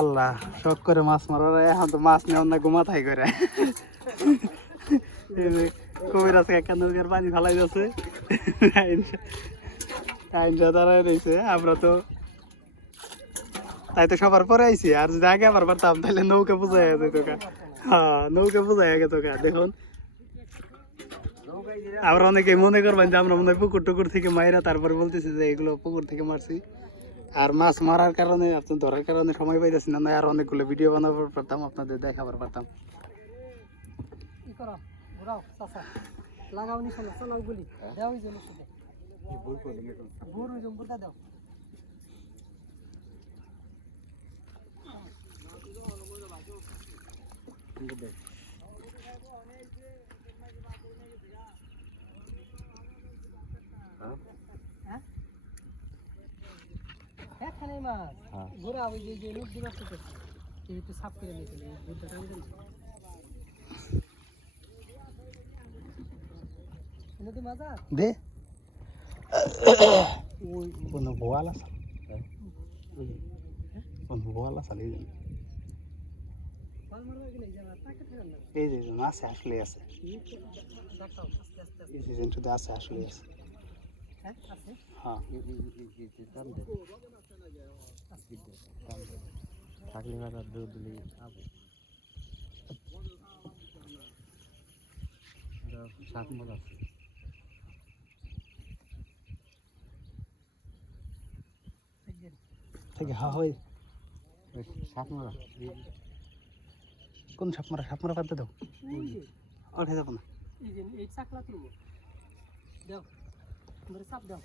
আল্লাহ, শখ করে মাছ মারার এখন তো মাছ নেওয়ার না ঘুমা থাই করে কবির নদীর পানি যাচ্ছে আইনটা রয়েছে, আমরা তো তাই তো সবার পরে আইছি, আর যদি আগে আবার পারতাম, তাহলে নৌকা বুঝাই যেত হ্যাঁ নৌকা বুঝাই গেত দেখুন। আমরা অনেকে মনে করবেন যে আমরা মনে হয় পুকুর টুকুর থেকে মাইরা তারপর বলতেছি যে এগুলো পুকুর থেকে মারছি। আর মাছ মারার কারণে আপনি ধরার কারণে সময় পাইতেছি না নয় আর অনেকগুলো ভিডিও বানাবার পারতাম আপনাদের দেখাবার পারতাম। লাগাও নি শোনো চালাও গুলি। দেও ওই জন্য সাথে ভোর ওই জম্বুরটা দাও? মাছ ঘোরা ওই যে যে লোক দিবার তো করছে একটু সাফ করে নিয়েছিল দুধটা টানবে না নদী মাজা দে কোনো বোয়াল আছে কোনো এই না এই যে আসলে আছে এই সিজনটাতে আছে আসলে আছে হ্যাঁ থাকলে কথা দুধ দিলে সাত আছে। থেকে হয় কোন সাপ মারা সাপ মারা বাদ দাও। যে। যাব না। এই চাকলা তুলবো। দাও ধরে চাপ দাও।